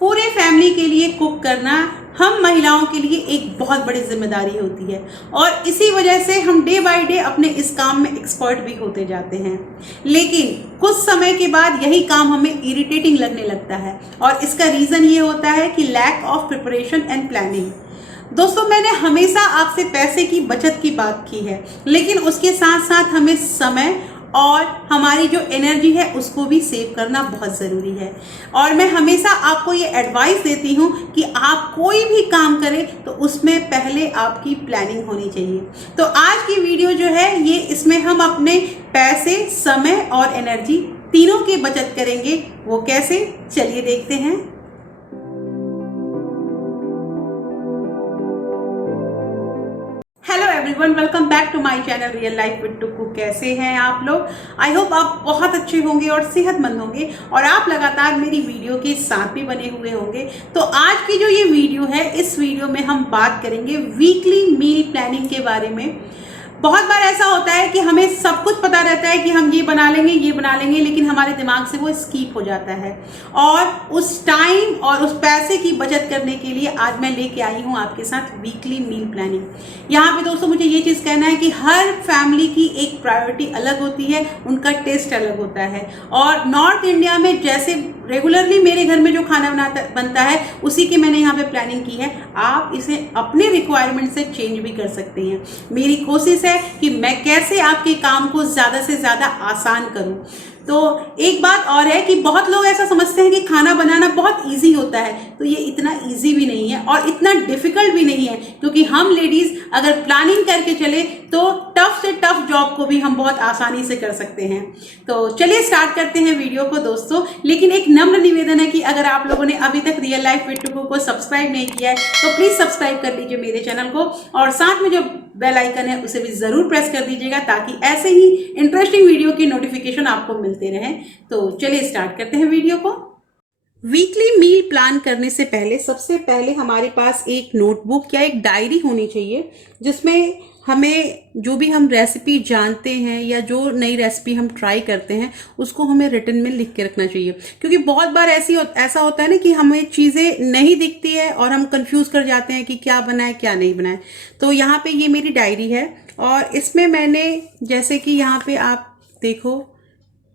पूरे फैमिली के लिए कुक करना हम महिलाओं के लिए एक बहुत बड़ी जिम्मेदारी होती है और इसी वजह से हम डे बाय डे अपने इस काम में एक्सपर्ट भी होते जाते हैं। लेकिन कुछ समय के बाद यही काम हमें इरिटेटिंग लगने लगता है और इसका रीज़न ये होता है कि lack of preparation and planning. दोस्तों, मैंने हमेशा आपसे पैसे की बचत की बात की है, लेकिन उसके साथ साथ हमें समय और हमारी जो एनर्जी है उसको भी सेव करना बहुत ज़रूरी है। और मैं हमेशा आपको ये एडवाइस देती हूँ कि आप कोई भी काम करें तो उसमें पहले आपकी प्लानिंग होनी चाहिए। तो आज की वीडियो जो है ये इसमें हम अपने पैसे, समय और एनर्जी तीनों की बचत करेंगे। वो कैसे, चलिए देखते हैं। Hello everyone, welcome back to my channel real life with Tukku. कैसे हैं आप लोग? आई होप आप बहुत अच्छे होंगे और सेहतमंद होंगे और आप लगातार मेरी वीडियो के साथ भी बने हुए होंगे। तो आज की जो ये वीडियो है, इस वीडियो में हम बात करेंगे वीकली मील प्लानिंग के बारे में। बहुत बार ऐसा होता है कि हमें सब कुछ पता रहता है कि हम ये बना लेंगे, लेकिन हमारे दिमाग से वो स्किप हो जाता है। और उस टाइम और उस पैसे की बचत करने के लिए आज मैं लेके आई हूँ आपके साथ वीकली मील प्लानिंग। यहाँ पे दोस्तों मुझे ये चीज़ कहना है कि हर फैमिली की एक प्रायोरिटी अलग होती है, उनका टेस्ट अलग होता है। और नॉर्थ इंडिया में जैसे रेगुलरली मेरे घर में जो खाना बनता है उसी की मैंने यहाँ पे प्लानिंग की है। आप इसे अपने रिक्वायरमेंट से चेंज भी कर सकते हैं। मेरी कोशिश है कि मैं कैसे आपके काम को ज़्यादा से ज़्यादा आसान करूं। तो एक बात और है कि बहुत लोग ऐसा समझते हैं कि खाना बनाना बहुत इजी होता है, तो ये इतना इजी भी नहीं है और इतना डिफिकल्ट भी नहीं है, क्योंकि हम लेडीज़ अगर प्लानिंग करके चले तो टफ से टफ जॉब को भी हम बहुत आसानी से कर सकते हैं। तो चलिए स्टार्ट करते हैं वीडियो को दोस्तों। लेकिन एक नम्र निवेदन है कि अगर आप लोगों ने अभी तक रियल लाइफ विद टुक्कू को सब्सक्राइब नहीं किया है तो प्लीज़ सब्सक्राइब कर लीजिए मेरे चैनल को, और साथ में जो बेल आइकन है उसे भी ज़रूर प्रेस कर दीजिएगा ताकि ऐसे ही इंटरेस्टिंग वीडियो की नोटिफिकेशन आपको मिलते रहे। तो चलिए स्टार्ट करते हैं वीडियो को। वीकली मील प्लान करने से पहले सबसे पहले हमारे पास एक नोटबुक या एक डायरी होनी चाहिए, जिसमें हमें जो भी हम रेसिपी जानते हैं या जो नई रेसिपी हम ट्राई करते हैं उसको हमें रिटन में लिख के रखना चाहिए। क्योंकि बहुत बार ऐसा होता है ना कि हमें चीज़ें नहीं दिखती है और हम कंफ्यूज कर जाते हैं कि क्या बनाए क्या नहीं बनाए। तो यहाँ पे ये मेरी डायरी है और इसमें मैंने, जैसे कि यहाँ पे आप देखो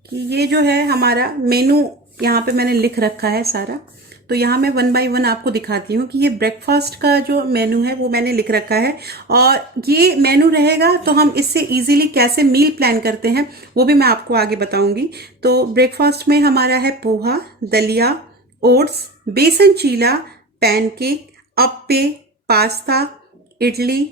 कि ये जो है हमारा मेनू यहाँ पे मैंने लिख रखा है सारा। तो यहाँ मैं 1 बाय 1 आपको दिखाती हूँ कि ये ब्रेकफास्ट का जो मेनू है वो मैंने लिख रखा है। और ये मेनू रहेगा तो हम इससे इजीली कैसे मील प्लान करते हैं वो भी मैं आपको आगे बताऊंगी। तो ब्रेकफास्ट में हमारा है पोहा, दलिया, ओट्स, बेसन चीला, पैनकेक, अप्पे, पास्ता, इडली,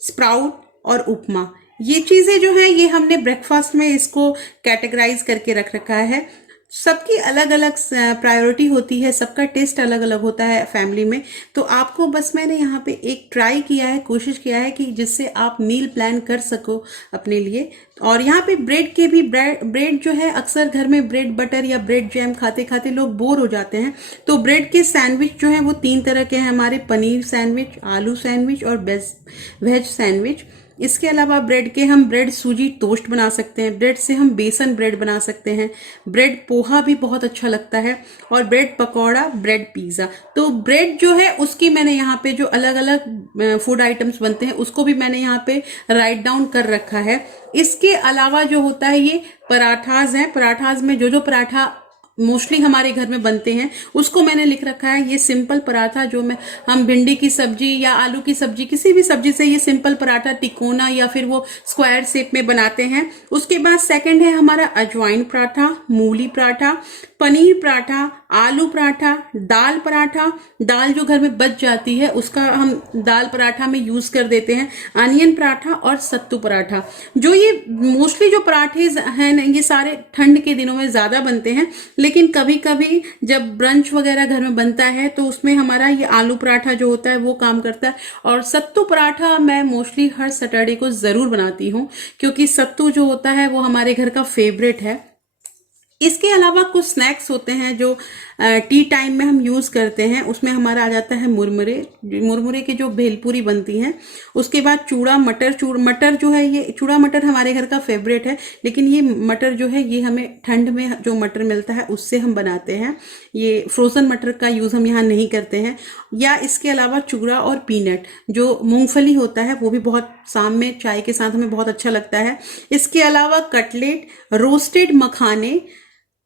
स्प्राउट और उपमा। ये चीज़ें जो है ये हमने ब्रेकफास्ट में इसको कैटेगराइज करके रख रखा है। सबकी अलग अलग प्रायोरिटी होती है, सबका टेस्ट अलग अलग होता है फैमिली में। तो आपको बस मैंने यहाँ पे एक ट्राई किया है, कोशिश किया है कि जिससे आप मील प्लान कर सको अपने लिए। और यहाँ पे ब्रेड के भी ब्रेड जो है, अक्सर घर में ब्रेड बटर या ब्रेड जैम खाते खाते लोग बोर हो जाते हैं। तो ब्रेड के सैंडविच जो है वो 3 तरह के हैं हमारे, पनीर सैंडविच, आलू सैंडविच और वेज सैंडविच। इसके अलावा ब्रेड के हम ब्रेड सूजी टोस्ट बना सकते हैं, ब्रेड से हम बेसन ब्रेड बना सकते हैं, ब्रेड पोहा भी बहुत अच्छा लगता है, और ब्रेड पकौड़ा, ब्रेड पिज़्ज़ा। तो ब्रेड जो है उसकी मैंने यहाँ पे जो अलग अलग फूड आइटम्स बनते हैं उसको भी मैंने यहाँ पे राइट डाउन कर रखा है। इसके अलावा जो होता है ये पराठाज हैं, पराठाज में जो पराठा मोस्टली हमारे घर में बनते हैं उसको मैंने लिख रखा है। ये सिंपल पराठा जो हम भिंडी की सब्जी या आलू की सब्जी, किसी भी सब्जी से ये सिंपल पराठा तिकोना या फिर वो स्क्वायर शेप में बनाते हैं। उसके बाद सेकंड है हमारा अजवाइन पराठा, मूली पराठा, पनीर पराठा, आलू पराठा, दाल पराठा, दाल जो घर में बच जाती है उसका हम दाल पराठा में यूज कर देते हैं, अनियन पराठा और सत्तू पराठा। जो ये मोस्टली जो पराठे हैं ना ये सारे ठंड के दिनों में ज्यादा बनते हैं, लेकिन कभी कभी जब ब्रंच वगैरह घर में बनता है तो उसमें हमारा ये आलू पराठा जो होता है वो काम करता है। और सत्तू पराठा मैं मोस्टली हर सैटरडे को जरूर बनाती हूँ, क्योंकि सत्तू जो होता है वो हमारे घर का फेवरेट है। इसके अलावा कुछ स्नैक्स होते हैं जो टी टाइम में हम यूज़ करते हैं, उसमें हमारा आ जाता है मुरमुरे। मुरमुरे की जो भेलपूरी बनती है, उसके बाद चूड़ा मटर। मटर जो है, ये चूड़ा मटर हमारे घर का फेवरेट है, लेकिन ये मटर जो है ये हमें ठंड में जो मटर मिलता है उससे हम बनाते हैं। ये फ्रोज़न मटर का यूज़ हम यहाँ नहीं करते हैं। या इसके अलावा चूड़ा और पीनट, जो मूंगफली होता है, वो भी बहुत शाम में चाय के साथ हमें बहुत अच्छा लगता है। इसके अलावा कटलेट, रोस्टेड मखाने,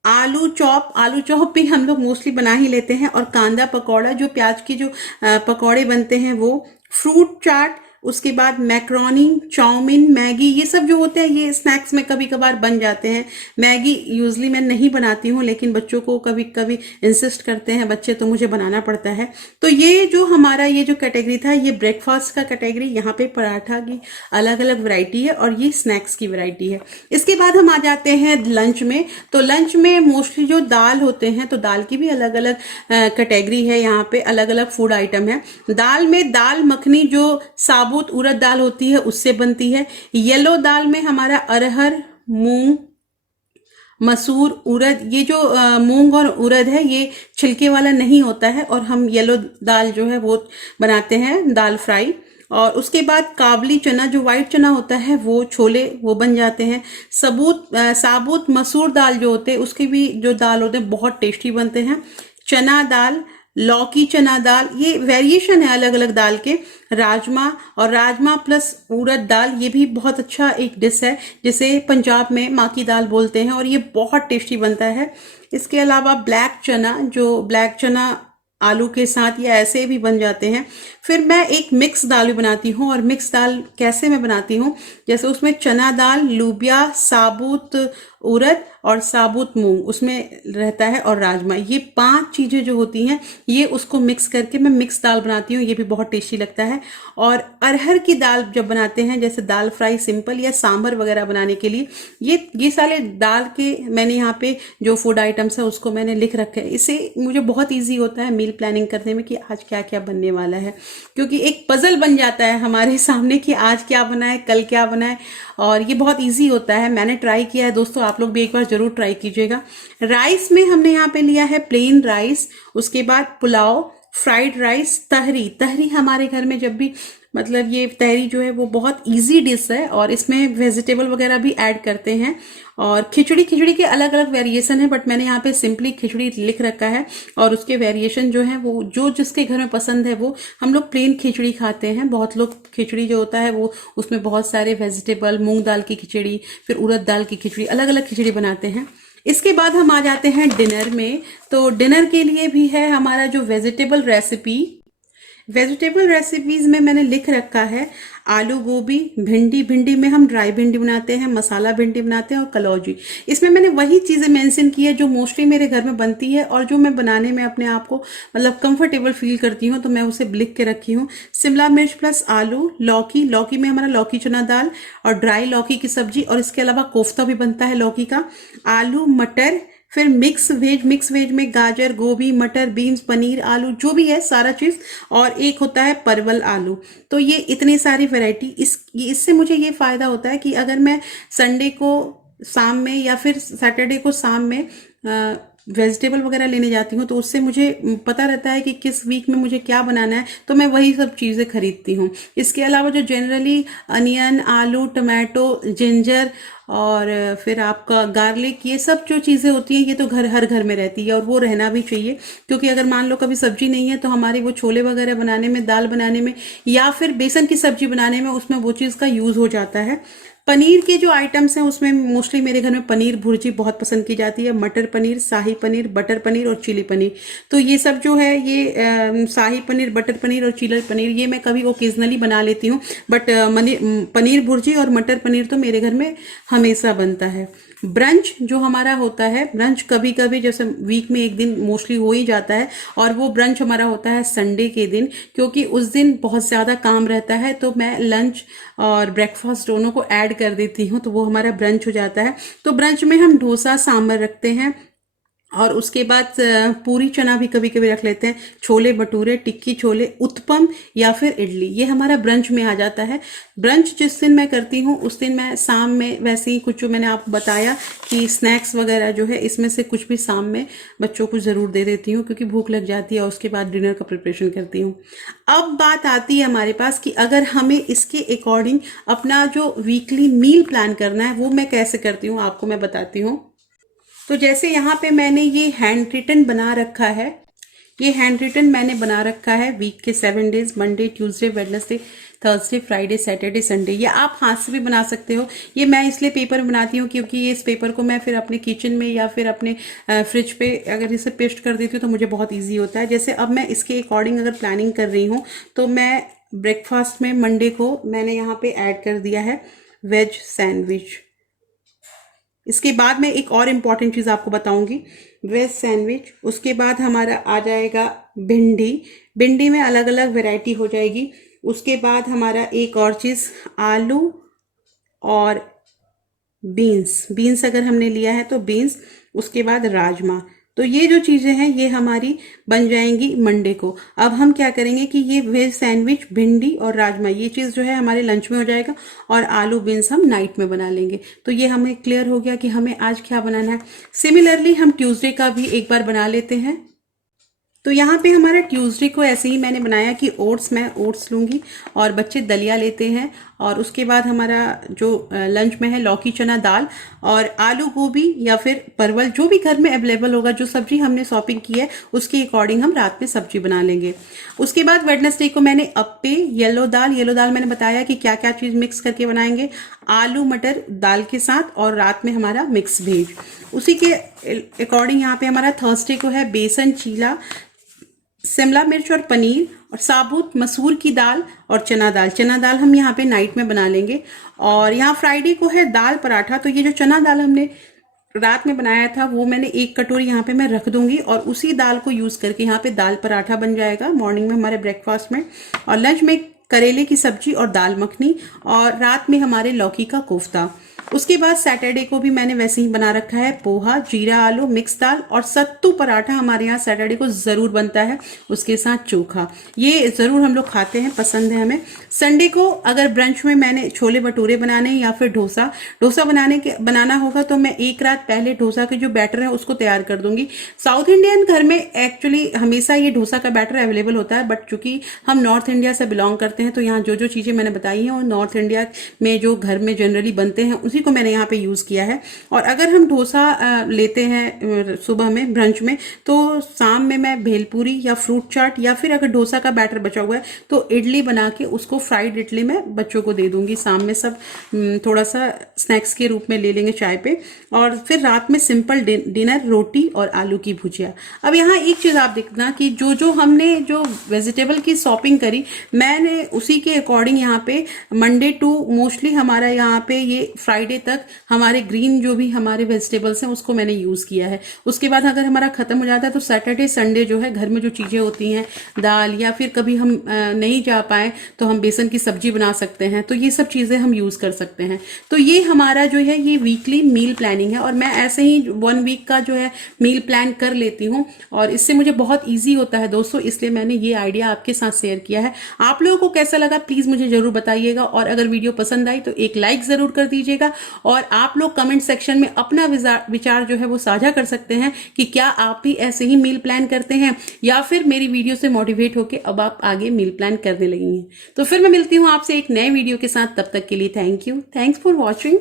आलू चॉप भी हम लोग मोस्टली बना ही लेते हैं, और कांदा पकौड़ा, जो प्याज की जो पकौड़े बनते हैं वो, फ्रूट चाट, उसके बाद मैक्रोनी, चाउमीन, मैगी, ये सब जो होते हैं ये स्नैक्स में कभी कभार बन जाते हैं। मैगी यूजली मैं नहीं बनाती हूँ, लेकिन बच्चों को कभी कभी इंसिस्ट करते हैं बच्चे, तो मुझे बनाना पड़ता है। तो ये जो हमारा ये जो कैटेगरी था, ये ब्रेकफास्ट का कैटेगरी। यहाँ पे पराठा की अलग अलग वैरायटी है और ये स्नैक्स की वैरायटी है। इसके बाद हम आ जाते हैं लंच में। तो लंच में मोस्टली जो दाल होते हैं, तो दाल की भी अलग अलग कैटेगरी है, यहाँ पे अलग अलग फूड आइटम है। दाल में दाल मखनी, जो साबुत उड़द दाल होती है उससे बनती है। येलो दाल में हमारा अरहर, मूंग, मसूर, उड़द, ये जो मूंग और उड़द है ये छिलके वाला नहीं होता है, और हम येलो दाल जो है वो बनाते हैं, दाल फ्राई। और उसके बाद काबली चना, जो व्हाइट चना होता है, वो छोले वो बन जाते हैं। साबुत मसूर दाल जो होते हैं, उसके भी जो दाल होते हैं बहुत टेस्टी बनते हैं। चना दाल, लौकी चना दाल, ये वेरिएशन है अलग अलग दाल के। राजमा, और राजमा प्लस उड़द दाल, ये भी बहुत अच्छा एक डिश है, जिसे पंजाब में माँ की दाल बोलते हैं, और ये बहुत टेस्टी बनता है। इसके अलावा ब्लैक चना, जो ब्लैक चना आलू के साथ या ऐसे भी बन जाते हैं। फिर मैं एक मिक्स दाल भी बनाती हूँ, और मिक्स दाल कैसे मैं बनाती हूँ, जैसे उसमें चना दाल, लूबिया, साबुत उड़द और साबुत मूंग उसमें रहता है, और राजमा, ये 5 चीज़ें जो होती हैं ये उसको मिक्स करके मैं मिक्स दाल बनाती हूँ। ये भी बहुत टेस्टी लगता है। और अरहर की दाल जब बनाते हैं, जैसे दाल फ्राई सिंपल या सांभर वगैरह बनाने के लिए, ये सारे दाल के मैंने यहाँ पे जो फूड आइटम्स है उसको मैंने लिख रखे हैं। इससे मुझे बहुत ईजी होता है मील प्लानिंग करने में कि आज क्या क्या बनने वाला है, क्योंकि एक पजल बन जाता है हमारे सामने कि आज क्या बनाए, कल क्या बनाए, और ये बहुत इजी होता है। मैंने ट्राई किया है दोस्तों, आप लोग भी एक बार जरूर ट्राई कीजिएगा। राइस में हमने यहाँ पे लिया है प्लेन राइस, उसके बाद पुलाव, फ्राइड राइस, तहरी हमारे घर में जब भी, मतलब ये तहरी जो है वो बहुत इजी डिश है, और इसमें वेजिटेबल वगैरह भी ऐड करते हैं। और खिचड़ी के अलग अलग वेरिएशन है, बट मैंने यहाँ पे सिंपली खिचड़ी लिख रखा है, और उसके वेरिएशन जो है वो जो जिसके घर में पसंद है वो, हम लोग प्लेन खिचड़ी खाते हैं। बहुत लोग खिचड़ी जो होता है वो उसमें बहुत सारे वेजिटेबल, मूंग दाल की खिचड़ी, फिर उड़द दाल की खिचड़ी, अलग अलग खिचड़ी बनाते हैं। इसके बाद हम आ जाते हैं डिनर में। तो डिनर के लिए भी है हमारा जो वेजिटेबल रेसिपीज में मैंने लिख रखा है आलू गोभी, भिंडी में हम ड्राई भिंडी बनाते हैं, मसाला भिंडी बनाते हैं, और कलौजी। इसमें मैंने वही चीज़ें मेंशन की है जो मोस्टली मेरे घर में बनती है, और जो मैं बनाने में अपने आप को मतलब कंफर्टेबल फील करती हूँ, तो मैं उसे लिख के रखी हूँ। शिमला मिर्च प्लस आलू, लौकी में हमारा लौकी चना दाल और ड्राई लौकी की सब्जी, और इसके अलावा कोफ्ता भी बनता है लौकी का। आलू मटर, फिर मिक्स वेज में गाजर, गोभी, मटर, बीन्स, पनीर, आलू, जो भी है सारा चीज़, और एक होता है परवल आलू। तो ये इतनी सारी वैरायटी, इससे मुझे ये फ़ायदा होता है कि अगर मैं संडे को शाम में या फिर सैटरडे को शाम में वेजिटेबल वगैरह लेने जाती हूँ, तो उससे मुझे पता रहता है कि किस वीक में मुझे क्या बनाना है, तो मैं वही सब चीज़ें खरीदती हूँ। इसके अलावा जो जनरली अनियन, आलू, टमाटो, जिंजर और फिर आपका गार्लिक, ये सब जो चीज़ें होती हैं ये तो हर घर में रहती है, और वो रहना भी चाहिए, क्योंकि अगर मान लो कभी सब्जी नहीं है तो हमारी वो छोले वगैरह बनाने में, दाल बनाने में, या फिर बेसन की सब्जी बनाने में उसमें वो चीज़ का यूज़ हो जाता है। पनीर के जो आइटम्स हैं उसमें मोस्टली मेरे घर में पनीर भुर्जी बहुत पसंद की जाती है। मटर पनीर, शाही पनीर, बटर पनीर और चिली पनीर। तो ये सब जो है ये शाही पनीर, बटर पनीर और चिली पनीर ये मैं कभी ओकेजनली बना लेती हूँ, बट पनीर भुर्जी और मटर पनीर तो मेरे घर में हमेशा बनता है। ब्रंच जो हमारा होता है, ब्रंच कभी कभी जैसे वीक में एक दिन मोस्टली हो ही जाता है, और वो ब्रंच हमारा होता है संडे के दिन, क्योंकि उस दिन बहुत ज़्यादा काम रहता है, तो मैं लंच और ब्रेकफास्ट दोनों को ऐड कर देती हूँ, तो वो हमारा ब्रंच हो जाता है। तो ब्रंच में हम डोसा सांभर रखते हैं, और उसके बाद पूरी चना भी कभी कभी रख लेते हैं, छोले भटूरे, टिक्की छोले, उत्पम या फिर इडली, ये हमारा ब्रंच में आ जाता है। ब्रंच जिस दिन मैं करती हूँ उस दिन मैं शाम में वैसे ही कुछ, जो मैंने आपको बताया कि स्नैक्स वगैरह जो है इसमें से कुछ भी शाम में बच्चों को ज़रूर दे देती हूँ, क्योंकि भूख लग जाती है और उसके बाद डिनर का प्रिपरेशन करती हूँ। अब बात आती है हमारे पास कि अगर हमें इसके अकॉर्डिंग अपना जो वीकली मील प्लान करना है वो मैं कैसे करती हूँ, आपको मैं बताती हूँ। तो जैसे यहाँ पे मैंने ये हैंड रिटन बना रखा है, ये हैंड रिटन मैंने बना रखा है वीक के 7 days, Monday, Tuesday, Wednesday, Thursday, Friday, Saturday, Sunday. ये आप हाथ से भी बना सकते हो। ये मैं इसलिए पेपर में बनाती हूँ क्योंकि ये इस पेपर को मैं फिर अपने किचन में या फिर अपने फ्रिज पे अगर इसे पेस्ट कर देती हूँ तो मुझे बहुत ईजी होता है। जैसे अब मैं इसके अकॉर्डिंग अगर प्लानिंग कर रही हूँ तो मैं ब्रेकफास्ट में मंडे को मैंने यहाँ पे ऐड कर दिया है वेज सैंडविच। इसके बाद मैं एक और इम्पॉर्टेंट चीज़ आपको बताऊंगी, वेज सैंडविच। उसके बाद हमारा आ जाएगा भिंडी, भिंडी में अलग अलग वैरायटी हो जाएगी। उसके बाद हमारा एक और चीज़ आलू और बीन्स, बीन्स अगर हमने लिया है तो बीन्स। उसके बाद राजमा। तो ये जो चीज़ें हैं ये हमारी बन जाएंगी मंडे को। अब हम क्या करेंगे कि ये वेज सैंडविच, भिंडी और राजमा, ये चीज़ जो है हमारे लंच में हो जाएगा, और आलू बीन्स हम नाइट में बना लेंगे। तो ये हमें क्लियर हो गया कि हमें आज क्या बनाना है। सिमिलरली हम ट्यूसडे का भी एक बार बना लेते हैं। तो यहाँ पे हमारा ट्यूसडे को ऐसे ही मैंने बनाया कि ओट्स, मैं ओट्स लूँगी और बच्चे दलिया लेते हैं। और उसके बाद हमारा जो लंच में है लौकी चना दाल और आलू गोभी या फिर परवल, जो भी घर में अवेलेबल होगा, जो सब्जी हमने शॉपिंग की है उसके अकॉर्डिंग हम रात में सब्जी बना लेंगे। उसके बाद वेडनेसडे को मैंने अप्पे, येलो दाल, येलो दाल मैंने बताया कि क्या क्या चीज़ मिक्स करके बनाएंगे, आलू मटर दाल के साथ, और रात में हमारा मिक्स वेज। उसी के अकॉर्डिंग यहाँ पे हमारा थर्सडे को है बेसन चीला, शिमला मिर्च और पनीर, और साबुत मसूर की दाल और चना दाल। चना दाल हम यहाँ पे नाइट में बना लेंगे। और यहाँ फ्राइडे को है दाल पराठा। तो ये जो चना दाल हमने रात में बनाया था वो मैंने एक कटोरी यहाँ पे मैं रख दूंगी, और उसी दाल को यूज करके यहाँ पे दाल पराठा बन जाएगा मॉर्निंग में हमारे ब्रेकफास्ट में। और लंच में करेले की सब्जी और दाल मखनी, और रात में हमारे लौकी का कोफ्ता। उसके बाद सैटरडे को भी मैंने वैसे ही बना रखा है पोहा, जीरा आलू, मिक्स दाल और सत्तू पराठा हमारे यहाँ सैटरडे को ज़रूर बनता है, उसके साथ चोखा। ये ज़रूर हम लोग खाते हैं, पसंद है हमें। संडे को अगर ब्रंच में मैंने छोले भटूरे बनाने या फिर डोसा बनाना होगा तो मैं एक रात पहले डोसा के जो बैटर है उसको तैयार कर दूंगी। साउथ इंडियन घर में एक्चुअली हमेशा ये डोसा का बैटर अवेलेबल होता है, बट चूंकि हम नॉर्थ इंडिया से बिलोंग करते हैं तो यहाँ जो जो चीज़ें मैंने बताई हैं वो नॉर्थ इंडिया में जो घर में जनरली बनते हैं उसी को मैंने यहाँ पे यूज़ किया है। और अगर हम डोसा लेते हैं सुबह में ब्रंच में, तो शाम में मैं भेलपूरी या फ्रूट चाट, या फिर अगर डोसा का बैटर बचा हुआ है तो इडली बना के उसको फ्राइड इडली में बच्चों को दे दूंगी। शाम में सब थोड़ा सा स्नैक्स के रूप में ले लेंगे चाय पे। और फिर रात में सिंपल डिनर, रोटी और आलू की भुजिया। अब यहाँ एक चीज़ आप देखना कि जो जो हमने जो वेजिटेबल की शॉपिंग करी, मैंने उसी के अकॉर्डिंग यहाँ पे मंडे टू मोस्टली हमारा यहाँ पे ये फ्राइडे तक हमारे ग्रीन जो भी हमारे वेजिटेबल्स हैं उसको मैंने यूज़ किया है। उसके बाद अगर हमारा ख़त्म हो जाता है तो सैटरडे संडे जो है घर में जो चीज़ें होती हैं, दाल, या फिर कभी हम नहीं जा पाए तो हम बेसन की सब्जी बना सकते हैं, तो ये सब चीज़ें हम यूज़ कर सकते हैं। तो ये हमारा जो है ये वीकली मील प्लानिंग है, और मैं ऐसे ही 1 वीक का जो है मील प्लान कर लेती हूँ, और इससे मुझे बहुत ईजी होता है दोस्तों, इसलिए मैंने ये आइडिया आपके साथ शेयर किया है। आप लोगों को कैसा लगा प्लीज़ मुझे ज़रूर बताइएगा, और अगर वीडियो पसंद आई तो एक लाइक ज़रूर कर दीजिएगा। और आप लोग कमेंट सेक्शन में अपना विचार जो है वो साझा कर सकते हैं कि क्या आप भी ऐसे ही मील प्लान करते हैं, या फिर मेरी वीडियो से मोटिवेट होकर अब आप आगे मील प्लान करने लगी हैं। तो फिर मैं मिलती हूँ आपसे एक नए वीडियो के साथ, तब तक के लिए thank you, thanks for watching.